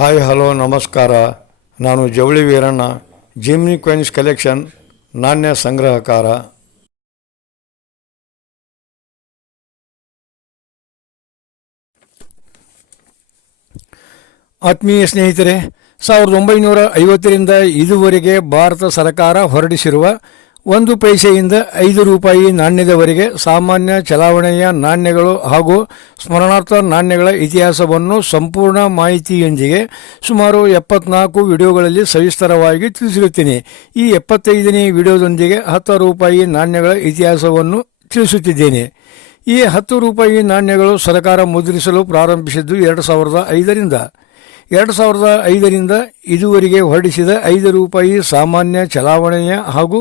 Hi, hello, ನಮಸ್ಕಾರ. ನಾನು ಜವಳಿ ವೀರಣ್ಣ. ಜಿಮ್ನಿ ಕ್ವೆನ್ಸ್ ಕಲೆಕ್ಷನ್ ನಾಣ್ಯ ಸಂಗ್ರಹಕಾರ. ಆತ್ಮೀಯ ಸ್ನೇಹಿತರೆ, ಸಾವಿರದ ಒಂಬೈನೂರ ಐವತ್ತರಿಂದ ಇದುವರೆಗೆ ಭಾರತ ಸರ್ಕಾರ ಹೊರಡಿಸಿರುವ ಒಂದು ಪೈಸೆಯಿಂದ ಐದು ರೂಪಾಯಿ ನಾಣ್ಯದವರೆಗೆ ಸಾಮಾನ್ಯ ಚಲಾವಣೆಯ ನಾಣ್ಯಗಳು ಹಾಗೂ ಸ್ಮರಣಾರ್ಥ ನಾಣ್ಯಗಳ ಇತಿಹಾಸವನ್ನು ಸಂಪೂರ್ಣ ಮಾಹಿತಿಯೊಂದಿಗೆ ಸುಮಾರು ಎಪ್ಪತ್ನಾಲ್ಕು ವಿಡಿಯೋಗಳಲ್ಲಿ ಸವಿಸ್ತರವಾಗಿ ತಿಳಿಸಿರುತ್ತೇನೆ. ಈ ಎಪ್ಪತ್ತೈದನೇ ವಿಡಿಯೋದೊಂದಿಗೆ ಹತ್ತು ರೂಪಾಯಿ ನಾಣ್ಯಗಳ ಇತಿಹಾಸವನ್ನು ತಿಳಿಸುತ್ತಿದ್ದೇನೆ. ಈ ಹತ್ತು ರೂಪಾಯಿ ನಾಣ್ಯಗಳು ಸರ್ಕಾರ ಮುದ್ರಿಸಲು ಪ್ರಾರಂಭಿಸಿದ್ದು ಎರಡು ಸಾವಿರದ ಐದರಿಂದ. ಎರಡು ಸಾವಿರದ ಐದರಿಂದ ಇದುವರೆಗೆ ಹೊರಡಿಸಿದ ಐದು ರೂಪಾಯಿ ಸಾಮಾನ್ಯ ಚಲಾವಣೆಯ ಹಾಗೂ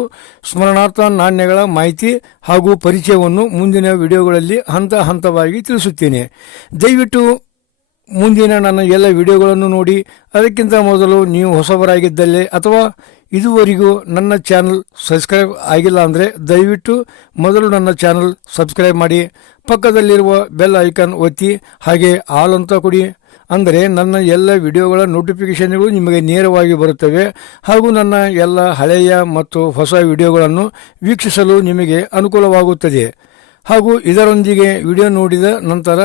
ಸ್ಮರಣಾರ್ಥ ನಾಣ್ಯಗಳ ಮಾಹಿತಿ ಹಾಗೂ ಪರಿಚಯವನ್ನು ಮುಂದಿನ ವಿಡಿಯೋಗಳಲ್ಲಿ ಹಂತ ಹಂತವಾಗಿ ತಿಳಿಸುತ್ತೇನೆ. ದಯವಿಟ್ಟು ಮುಂದಿನ ನನ್ನ ಎಲ್ಲ ವಿಡಿಯೋಗಳನ್ನು ನೋಡಿ, ಅದಕ್ಕಿಂತ ಮೊದಲು ನೀವು ಹೊಸಬರಾಗಿದ್ದಲ್ಲಿ ಅಥವಾ ಇದುವರೆಗೂ ನನ್ನ ಚಾನಲ್ ಸಬ್ಸ್ಕ್ರೈಬ್ ಆಗಿಲ್ಲ ಅಂದರೆ ದಯವಿಟ್ಟು ಮೊದಲು ನನ್ನ ಚಾನಲ್ ಸಬ್ಸ್ಕ್ರೈಬ್ ಮಾಡಿ, ಪಕ್ಕದಲ್ಲಿರುವ ಬೆಲ್ ಐಕಾನ್ ಒತ್ತಿ, ಹಾಗೆ ಆಲ್ ಅಂತ ಕೊಡಿ. ಅಂದರೆ ನನ್ನ ಎಲ್ಲ ವಿಡಿಯೋಗಳ ನೋಟಿಫಿಕೇಷನ್ಗಳು ನಿಮಗೆ ನೇರವಾಗಿ ಬರುತ್ತವೆ ಹಾಗೂ ನನ್ನ ಎಲ್ಲ ಹಳೆಯ ಮತ್ತು ಹೊಸ ವಿಡಿಯೋಗಳನ್ನು ವೀಕ್ಷಿಸಲು ನಿಮಗೆ ಅನುಕೂಲವಾಗುತ್ತದೆ. ಹಾಗೂ ಇದರೊಂದಿಗೆ ವಿಡಿಯೋ ನೋಡಿದ ನಂತರ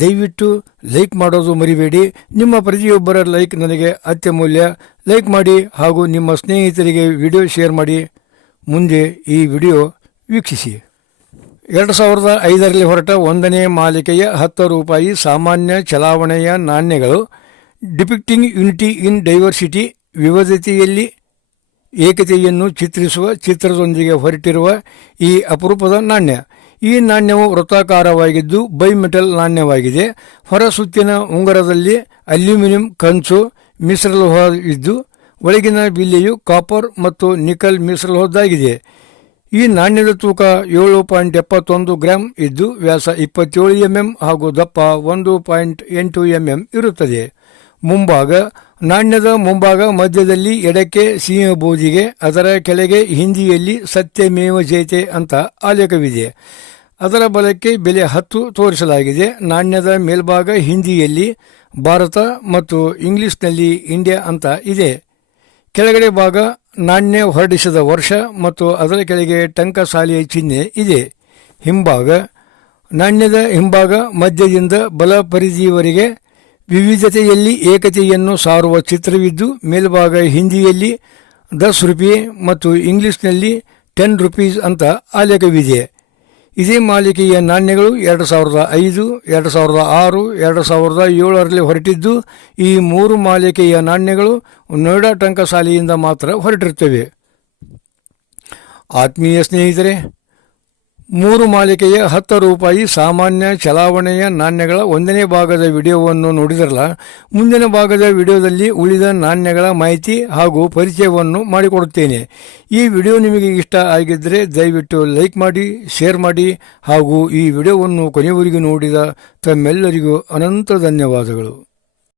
ದಯವಿಟ್ಟು ಲೈಕ್ ಮಾಡೋದು ಮರಿಬೇಡಿ. ನಿಮ್ಮ ಪ್ರತಿಯೊಬ್ಬರ ಲೈಕ್ ನನಗೆ ಅತ್ಯಮೂಲ್ಯ. ಲೈಕ್ ಮಾಡಿ ಹಾಗೂ ನಿಮ್ಮ ಸ್ನೇಹಿತರಿಗೆ ವಿಡಿಯೋ ಶೇರ್ ಮಾಡಿ. ಮುಂದೆ ಈ ವಿಡಿಯೋ ವೀಕ್ಷಿಸಿ. ಎರಡು ಸಾವಿರದ ಐದರಲ್ಲಿ ಹೊರಟ ಒಂದನೇ ಮಾಲಿಕೆಯ ಹತ್ತು ರೂಪಾಯಿ ಸಾಮಾನ್ಯ ಚಲಾವಣೆಯ ನಾಣ್ಯಗಳು ಡಿಪಿಕ್ಟಿಂಗ್ ಯುನಿಟಿ ಇನ್ ಡೈವರ್ಸಿಟಿ ವಿವಿಧತೆಯಲ್ಲಿ ಏಕತೆಯನ್ನು ಚಿತ್ರಿಸುವ ಚಿತ್ರದೊಂದಿಗೆ ಹೊರಟಿರುವ ಈ ಅಪರೂಪದ ನಾಣ್ಯ. ಈ ನಾಣ್ಯವು ವೃತ್ತಾಕಾರವಾಗಿದ್ದು ಬೈಮೆಟಲ್ ನಾಣ್ಯವಾಗಿದೆ. ಹೊರ ಸುತ್ತಿನ ಉಂಗರದಲ್ಲಿ ಅಲ್ಯೂಮಿನಿಯಂ ಕಂಚು ಮಿಶ್ರಲೋಹ ಇದ್ದು ಒಳಗಿನ ಬಿಲ್ಲೆಯು ಕಾಪರ್ ಮತ್ತು ನಿಕಲ್ ಮಿಶ್ರಲೋಹದ್ದಾಗಿದೆ. ಈ ನಾಣ್ಯದ ತೂಕ ಏಳು ಪಾಯಿಂಟ್ ಎಪ್ಪತ್ತೊಂದು ಗ್ರಾಂ ಇದ್ದು ವ್ಯಾಸ ಇಪ್ಪತ್ತೇಳು ಎಂಎಂ ಹಾಗೂ ದಪ್ಪ ಒಂದು ಪಾಯಿಂಟ್ ಎಂಟು ಎಂಎಂ ಇರುತ್ತದೆ. ಮುಂಭಾಗ, ನಾಣ್ಯದ ಮುಂಭಾಗ ಮಧ್ಯದಲ್ಲಿ ಎಡಕ್ಕೆ ಸಿಂಹಬೂದಿಗೆ ಅದರ ಕೆಳಗೆ ಹಿಂದಿಯಲ್ಲಿ ಸತ್ಯಮೇವ ಜಯತೆ ಅಂತ ಆಲೇಖವಿದೆ. ಅದರ ಬಲಕ್ಕೆ ಬೆಲೆ ಹತ್ತು ತೋರಿಸಲಾಗಿದೆ. ನಾಣ್ಯದ ಮೇಲ್ಭಾಗ ಹಿಂದಿಯಲ್ಲಿ ಭಾರತ ಮತ್ತು ಇಂಗ್ಲಿಷ್ನಲ್ಲಿ ಇಂಡಿಯಾ ಅಂತ ಇದೆ. ಕೆಳಗಡೆ ಭಾಗ ನಾಣ್ಯ ಹೊರಡಿಸಿದ ವರ್ಷ ಮತ್ತು ಅದರ ಕೆಳಗೆ ಟಂಕಸಾಲಿಯ ಚಿಹ್ನೆ ಇದೆ. ಹಿಂಭಾಗ, ನಾಣ್ಯದ ಹಿಂಭಾಗ ಮಧ್ಯದಿಂದ ಬಲ ಪರಿಧಿಯವರೆಗೆ ವಿವಿಧತೆಯಲ್ಲಿ ಏಕತೆಯನ್ನು ಸಾರುವ ಚಿತ್ರವಿದ್ದು, ಮೇಲ್ಭಾಗ ಹಿಂದಿಯಲ್ಲಿ ದಸ್ ರುಪಿ ಮತ್ತು ಇಂಗ್ಲಿಷ್ನಲ್ಲಿ ಟೆನ್ ರುಪೀಸ್ ಅಂತ ಆಲೇಖವಿದೆ. ಇದೇ ಮಾಲಿಕೆಯ ನಾಣ್ಯಗಳು ಎರಡು ಸಾವಿರದ ಐದು, ಎರಡು ಸಾವಿರದ ಆರು, ಎರಡು ಸಾವಿರದ ಏಳರಲ್ಲಿ ಹೊರಟಿದ್ದು, ಈ ಮೂರು ಮಾಲಿಕೆಯ ನಾಣ್ಯಗಳು ನೋಯ್ಡಾ ಟಂಕಸಾಲೆಯಿಂದ ಮಾತ್ರ ಹೊರಟಿರುತ್ತವೆ. ಆತ್ಮೀಯ ಸ್ನೇಹಿತರೆ ಮೂರು ಮಾಲಿಕೆಯ ಹತ್ತು ರೂಪಾಯಿ ಸಾಮಾನ್ಯ ಚಲಾವಣೆಯ ನಾಣ್ಯಗಳ ಒಂದನೇ ಭಾಗದ ವಿಡಿಯೋವನ್ನು ನೋಡಿದ್ರಲ್ಲ, ಮುಂದಿನ ಭಾಗದ ವಿಡಿಯೋದಲ್ಲಿ ಉಳಿದ ನಾಣ್ಯಗಳ ಮಾಹಿತಿ ಹಾಗೂ ಪರಿಚಯವನ್ನು ಮಾಡಿಕೊಡುತ್ತೇನೆ. ಈ ವಿಡಿಯೋ ನಿಮಗೆ ಇಷ್ಟ ಆಗಿದ್ದರೆ ದಯವಿಟ್ಟು ಲೈಕ್ ಮಾಡಿ, ಶೇರ್ ಮಾಡಿ ಹಾಗೂ ಈ ವಿಡಿಯೋವನ್ನು ಕೊನೆಯವರೆಗೂ ನೋಡಿದ ತಮ್ಮೆಲ್ಲರಿಗೂ ಅನಂತ ಧನ್ಯವಾದಗಳು.